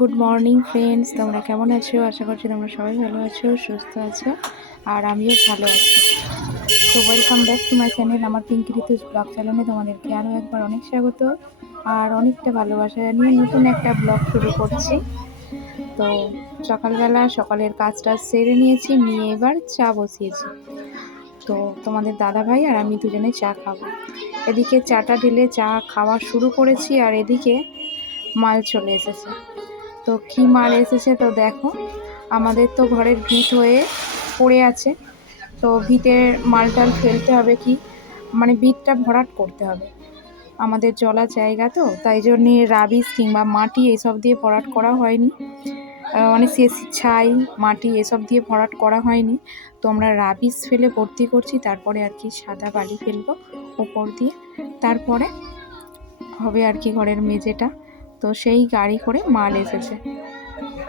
Good morning friends তোমরা কেমন আছো? আশা করছি তোমরা সবাই ভালো আছো, সুস্থ আছো, আর আমিও ভালো আছি। তো welcome back to my channel আমার পিঙ্কি ঋতুস ব্লগ চ্যানেলে তোমাদেরকে আরও একবার অনেক স্বাগত আর অনেকটা ভালোবাসা নিয়ে নতুন একটা ব্লগ শুরু করছি। তো, সকালবেলা সকালের কাজটা সেরে নিয়েছি, নিয়ে এবার চা বসিয়েছি। তো, তোমাদের দাদা ভাই আর আমি দুজনে চা খাব। এদিকে চাটা ঢেলে চা খাওয়া শুরু করেছি আর এদিকে মাল চলে এসেছে। তো কি মাল এসেছে তো দেখো। আমাদের তো ঘরের ভিত হয়ে পড়ে আছে। তো ভিতের মালটাল ফেলতে হবে কি? মানে ভিতটা ভরাট করতে হবে। আমাদের জলা জায়গা তো, তাই জন্যে রাবিশ কিংবা মাটি এসব দিয়ে ভরাট করা হয়নি। মানে শেষ ছাই, মাটি এসব দিয়ে ভরাট করা হয়নি। তো আমরা রাবিশ ফেলে ভর্তি করছি, তারপরে আর কি সাদা বালি ফেলব ওপর দিয়ে। তারপরে হবে আর কি ঘরের মেঝেটা। তো সেই গাড়ি করে মাল এসেছে।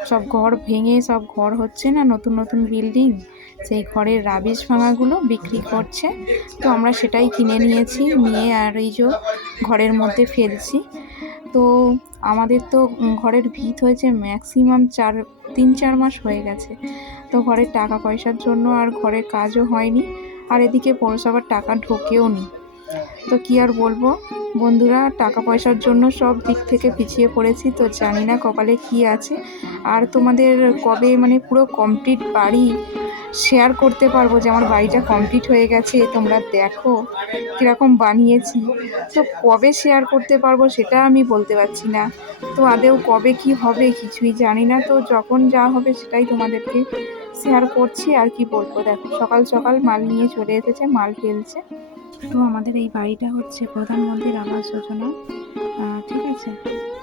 সব ঘর ভেঙে সব ঘর হচ্ছে না, নতুন নতুন বিল্ডিং। সেই ঘরের রাবিশ ভাঙাগুলো বিক্রি করছে। তো আমরা সেটাই কিনে নিয়েছি, নিয়ে আর এই যে ঘরের মধ্যে ফেলছি। তো আমাদের তো ঘরের ভিত হয়েছে ম্যাক্সিমাম চার, তিন, চার মাস হয়ে গেছে। তো ঘরের টাকা পয়সার জন্য আর ঘরের কাজও হয়নি। আর এদিকে পৌরসভার টাকা ঢোকেও নি তো কি আর বলব? বন্ধুরা টাকা পয়সার জন্য সব দিক থেকে পিছিয়ে পড়েছি, তো জানি না কপালে কি আছে। আর তোমাদের কবে মানে পুরো কমপ্লিট বাড়ি শেয়ার করতে পারব যে আমার বাড়িটা কমপ্লিট হয়ে গেছে, তোমরা দেখো কীরকম বানিয়েছি। তো কবে শেয়ার করতে পারব সেটা আমি বলতে পারছি না। তো আদেও কবে কি হবে কিছুই জানি না, তো যখন যা হবে সেটাই তোমাদেরকে শেয়ার করছি, আর কি বলব? দেখো, সকাল সকাল মাল নিয়ে চলে এসেছে, মাল ফেলছে। তো আমাদের এই বাড়িটা হচ্ছে প্রধানমন্ত্রীর আবাস যোজনা। ঠিক আছে?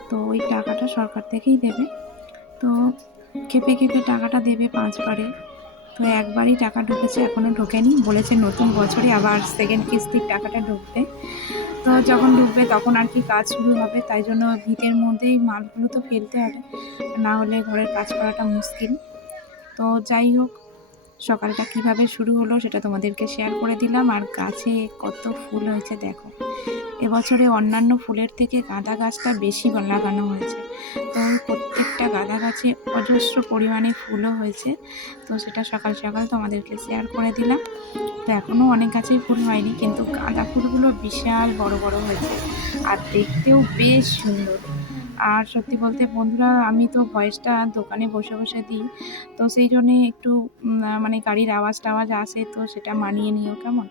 তো ওই টাকাটা সরকার থেকেই দেবে। তো খেপে খেপে টাকাটা দেবে পাঁচবারে। তো একবারই টাকা ঢুকেছে এখনও ঢোকেনি। বলেছে নতুন বছরে আবার সেকেন্ড কিস্তির টাকাটা ঢুকবে। তো যখন ঢুকবে তখন আর কি কাজ শুরু হবে। তাই জন্য ভিতের মধ্যেই মালগুলো তো ফেলতে হবে। না হলে ঘরের কাজ করাটা মুশকিল। তো যাই হোক সকালটা কীভাবে শুরু হলো সেটা তোমাদেরকে শেয়ার করে দিলাম। আর গাছে কত ফুল হয়েছে দেখো। এবছরে অন্যান্য ফুলের থেকে গাঁদা গাছটা বেশি লাগানো হয়েছে। তো প্রত্যেকটা গাঁদা গাছে অজস্র পরিমাণে ফুলও হয়েছে। তো সেটা সকাল সকাল তোমাদেরকে শেয়ার করে দিলাম। তো এখনও অনেক গাছেই ফুল হয়নি, কিন্তু গাঁদা ফুলগুলো বিশাল বড় বড় হয়েছে। আর দেখতেও বেশ সুন্দর। আর সত্যি বলতে বন্ধুরা, আমি তো ভয়েসটা দোকানে বসে বসে দিই। তো সেই জন্যে একটু মানে গাড়ির আওয়াজ টাওয়াজ আসে, তো সেটা মানিয়ে নিও কেমন?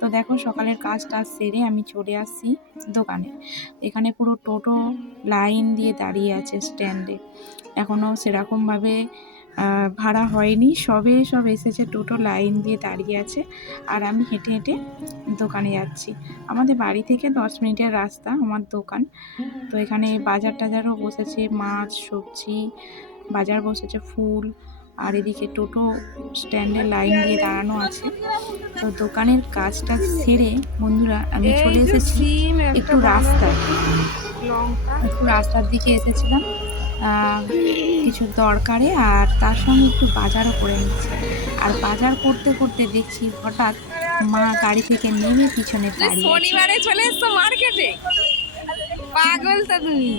তো দেখো সকালের কাজ টাজ সেরে আমি চলে আসছি দোকানে। এখানে পুরো টোটো লাইন দিয়ে দাঁড়িয়ে আছে স্ট্যান্ডে। এখনও সেরকমভাবে ভাড়া হয়নি। সবে সব এসেছে টোটো লাইন দিয়ে দাঁড়িয়ে আছে আর আমি হেঁটে হেঁটে দোকানে যাচ্ছি। আমাদের বাড়ি থেকে দশ মিনিটের রাস্তা আমার দোকান। তো এখানে বাজার টাজারও বসেছে মাছ সবজি বাজার বসেছে ফুল আর এদিকে টোটো স্ট্যান্ডে লাইন দিয়ে দাঁড়ানো আছে। তো দোকানের কাজটা সেরে বন্ধুরা আমি চলে এসেছি একটু রাস্তায়। একটু রাস্তার দিকে এসেছিলাম। কিছু দরকারে আর তার সঙ্গে একটু বাজারও করে নিচ্ছে। আর বাজার করতে করতে দেখছি হঠাৎ মা গাড়ি থেকে নেমে পিছনে শনিবারে চলে এসছো মার্কেটে? পাগল তো তুমি।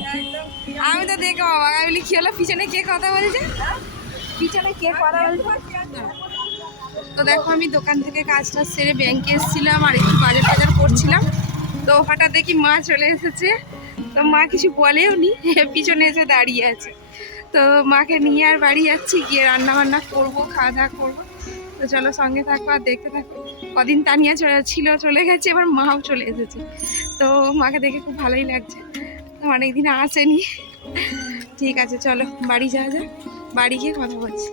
আমি তো দেখো বাবা আমি বলি কি হলো? পিছনে কে কথা বলছে? পিছনে কে কথা বলছে? তো দেখো আমি দোকান থেকে কাজটা সেরে ব্যাংকে এসেছিলাম আর একটু বাজার টাজার করছিলাম। তো হঠাৎ দেখি মা চলে এসেছে। তো মা কিছু বলেও নি পিছনে এসে দাঁড়িয়ে আছে। তো মাকে নিয়ে আর বাড়ি যাচ্ছি, গিয়ে রান্না বান্না করব, খাওয়া দাওয়া করব। তো চলো সঙ্গে থাকো আর দেখতে থাকো। কদিন তানিয়া চলে ছিল, চলে গেছে, এবার মাও চলে এসেছে। তো মাকে দেখে খুব ভালোই লাগছে। অনেকদিন আসেনি। ঠিক আছে, চলো বাড়ি যাওয়া যাক, বাড়ি গিয়ে কথা বলছি।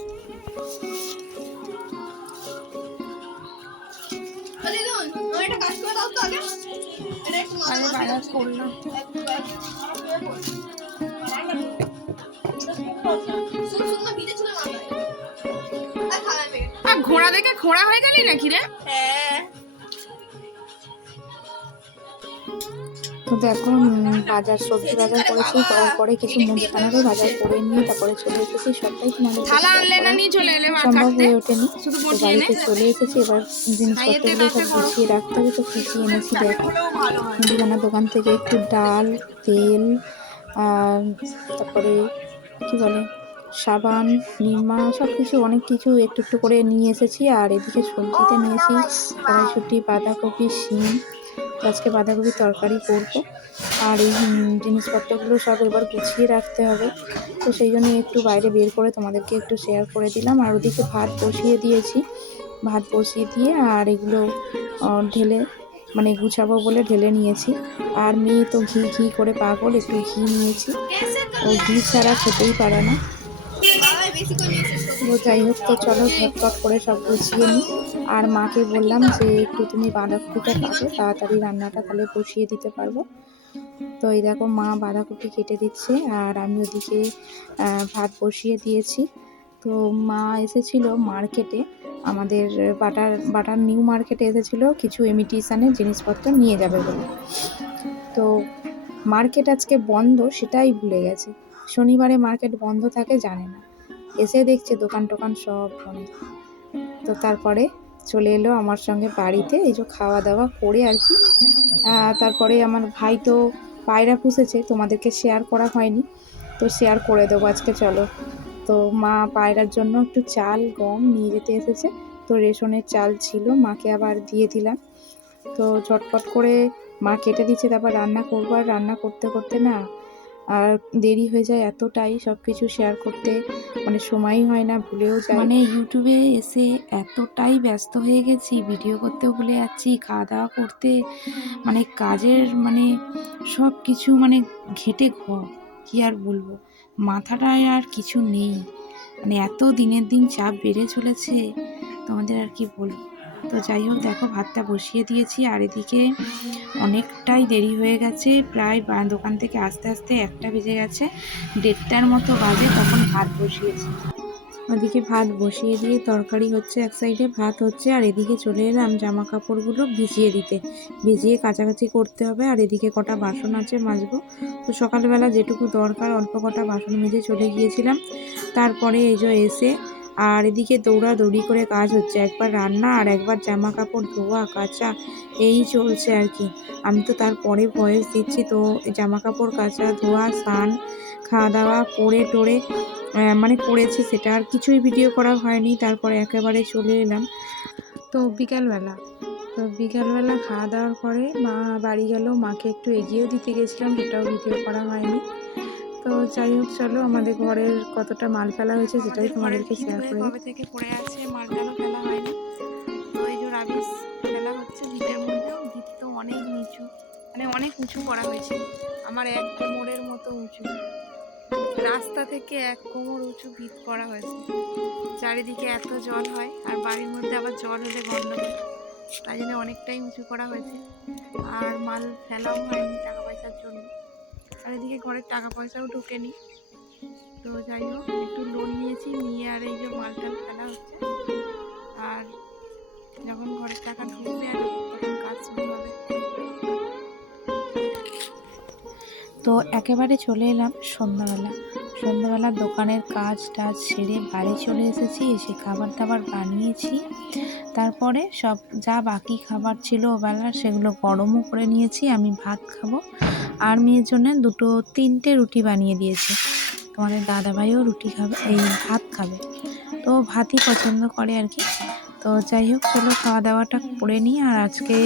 আমি বাজার করলাম। ঘোড়া দেখে ঘোড়া হয়ে গেলি নাকি রে? তো দেখো বাজার সবজি বাজার করেছি করার পরে কিছু মুদিখানারও বাজার করে নিয়ে তারপরে চলে এসেছি। সবটাই তোমাদের সম্ভব হয়ে ওঠেনি। বাড়িতে চলে এসেছি। এবার জিনিসপত্রগুলো সব গুছিয়ে রাখতে হবে। তো গুছিয়ে এনেছি দেখো। মুদিখানার দোকান থেকে একটু ডাল তেল আর তারপরে কি বলে সাবান নিমা সব কিছু অনেক কিছু একটু একটু করে নিয়ে এসেছি। আর এদিকে সবজিতে নিয়েছি। কড়াইশুটি বাঁধাকপি শিম। আজকে বাঁধাকপির তরকারি করব। আর এই জিনিসপত্রগুলো সব এবার গুছিয়ে রাখতে হবে। তো সেই জন্য একটু বাইরে বের করে তোমাদেরকে একটু শেয়ার করে দিলাম। আর ওদিকে ভাত বসিয়ে দিয়েছি। ভাত বসিয়ে দিয়ে আর এগুলো ঢেলে মানে গুছাবো বলে ঢেলে নিয়েছি। আর মেয়ে তো ঘি ঘি করে পাগল, একটু ঘি নিয়েছি। ও ঘি ছাড়া খেতেই পারে না। তো যাই হোক, তো চলো ঝটপট করে সব গুছিয়ে নিই। আর মাকে বললাম যে, একটু তুমি বাঁধাকপিটা কাটো তাড়াতাড়ি রান্নাটা তাহলে বসিয়ে দিতে পারব। তো এই দেখো, মা বাঁধাকপি কেটে দিচ্ছে আর আমি ওদিকে ভাত বসিয়ে দিয়েছি। তো মা এসেছিল মার্কেটে আমাদের বাটার বাটার নিউ মার্কেটে এসেছিল কিছু ইমিটেশনের জিনিসপত্র নিয়ে যাবে বলে। তো মার্কেট আজকে বন্ধ সেটাই ভুলে গেছে। শনিবারে মার্কেট বন্ধ থাকে জানে না। এসে দেখছে দোকান টোকান সব বন্ধ। তো তারপরে চলে এলো আমার সঙ্গে বাড়িতে, এই যে খাওয়া দাওয়া করে আর কি। তারপরে আমার ভাই তো পায়রা পুষেছে, তোমাদেরকে শেয়ার করা হয়নি। তো শেয়ার করে দেবো আজকে, চলো। তো মা পায়রার জন্য একটু চাল, গম নিয়ে যেতে এসেছে। তো রেশনের চাল ছিল, মাকে আবার দিয়ে দিলাম। তো ঝটপট করে মা কেটে দিচ্ছে, তারপর রান্না করব। আর রান্না করতে করতে না আর দেরি হয়ে যায় এতটাই সব কিছু শেয়ার করতে। মানে সময়ই হয় না, ভুলেও যায় মানে ইউটিউবে এসে এতটাই ব্যস্ত হয়ে গেছি ভিডিও করতেও ভুলে যাচ্ছি খাওয়া দাওয়া করতে মানে কাজের মানে সব কিছু মানে ঘেটে ঘ, কি আর বলব? মাথাটায় আর কিছু নেই। মানে এত দিনের দিন চাপ বেড়ে চলেছে, তোমাদের আর কি বলব? তো যাই হোক, দেখো ভাতটা বসিয়ে দিয়েছি। আর এদিকে অনেকটাই দেরি হয়ে গেছে। প্রায় দোকান থেকে আস্তে আস্তে একটা বেজে গেছে। দেড়টার মতো বাজে, তখন ভাত বসিয়েছি। ওদিকে ভাত বসিয়ে দিয়ে তরকারি হচ্ছে এক সাইডে, ভাত হচ্ছে, আর এদিকে চলে এলাম জামা কাপড়গুলো ভিজিয়ে দিতে। ভিজিয়ে কাছাকাছি করতে হবে, আর এদিকে কটা বাসন আছে মাজবো। তো সকালবেলা যেটুকু দরকার, অল্প কটা বাসন মেজে চলে গিয়েছিলাম। তারপরে এই যে এসে আর এদিকে দৌড়াদৌড়ি করে কাজ হচ্ছে। একবার রান্না আর একবার জামা কাপড় ধোয়া, কাচা, এই চলছে আর কি। আমি তো তারপরে ভয়েস দিচ্ছি, তো জামা কাপড় কাচা, ধোয়া, স্নান খাওয়া দাওয়া করে টোরে মানে করেছি সেটা। আর কিছুই ভিডিও করা হয়নি, তারপরে একেবারে চলে এলাম। তো বিকালবেলা তো বিকালবেলা খাওয়া দাওয়ার পরে মা বাড়ি গেল। মাকে একটু এগিয়েও দিতে গেছিলাম, সেটাও ভিডিও করা হয়নি। তো যাই হোক চলো আমাদের ঘরের কতটা মাল ফেলা হয়েছে সেটাই তোমাদেরকে শেয়ার করে। কবে থেকে পড়ে আছে ফেলা হয়নি? তো এই যে রাবিশ ফেলা হচ্ছে ভিটের মধ্যে। ভিট তো অনেক নিচু মানে অনেক উঁচু করা হয়েছে। আমার এক কোমরের মতো উঁচু। রাস্তা থেকে এক কোমর উঁচু ভিত করা হয়েছে। চারিদিকে এত জল হয় আর বাড়ির মধ্যে আবার জল হলে গন্ডগোল। তাই জন্য অনেকটাই উঁচু করা হয়েছে। আর মাল ফেলাও হয়নি টাকা পয়সার জন্য। আর এদিকে ঘরের টাকা পয়সাও ঢোকেনি। তো যাই হোক, একটু লোন নিয়েছি, নিয়ে আর এই যে মালটাল ফেলা হচ্ছে। আর যখন ঘরের টাকা ঢুকবে, আর কাজ শুরু হবে। তো একেবারে চলে এলাম সন্ধ্যাবেলা। সন্ধ্যাবেলা দোকানের কাজ টাজ সেরে বাড়ি চলে এসেছি, এসে খাবার দাবার বানিয়েছি। তারপরে সব যা বাকি খাবার ছিল ওবেলার সেগুলো গরমও করে নিয়েছি, আমি ভাত খাব। আর মেয়ের জন্য দুটো তিনটে রুটি বানিয়ে দিয়েছি। তোমাদের দাদাভাইও রুটি খাবে, এই ভাত খাবে। তো ভাতই পছন্দ করে আর কি। তো যাই হোক, চলো খাওয়া দাওয়াটা করে নিই। আর আজকে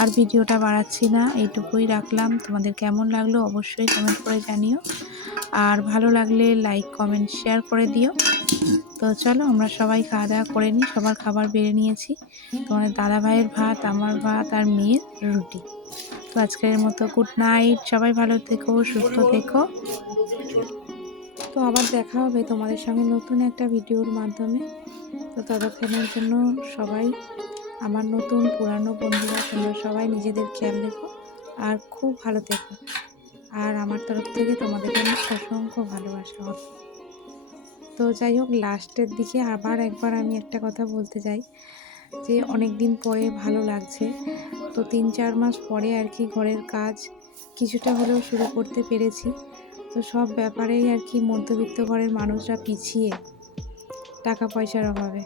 আর ভিডিওটা বাড়াচ্ছি না, এইটুকুই রাখলাম। তোমাদের কেমন লাগল অবশ্যই কমেন্ট করে জানিও। আর ভালো লাগলে লাইক কমেন্ট শেয়ার করে দিও। তো চলো আমরা সবাই খাওয়া দাওয়া করে নিই, সবার খাবার বেড়ে নিয়েছি। তোমাদের দাদা ভাইয়ের ভাত, আমার ভাত আর মেয়ের রুটি। তো আজকের মতো গুড নাইট সবাই ভালো থেকো, সুস্থ থেকো। তো আবার দেখা হবে তোমাদের সঙ্গে নতুন একটা ভিডিওর মাধ্যমে। তো ততক্ষণের জন্য সবাই, আমার নতুন পুরানো বন্ধুরা, তোমরা সবাই নিজেদের খেয়াল রেখো আর খুব ভালো থেকো। আর আমার তরফ থেকে তোমাদের জন্য অসংখ্য ভালোবাসা। হবে তো যাই হোক লাস্টের দিকে আবার একবার আমি একটা কথা বলতে চাই, যে অনেক দিন পরে ভালো লাগছে। তো তিন চার মাস পরে আর কি ঘরের কাজ কিছুটা হলেও শুরু করতে পেরেছি। তো সব ব্যাপারেই আর কি মধ্যবিত্ত ঘরের মানুষরা পিছিয়ে টাকা পয়সার অভাবে।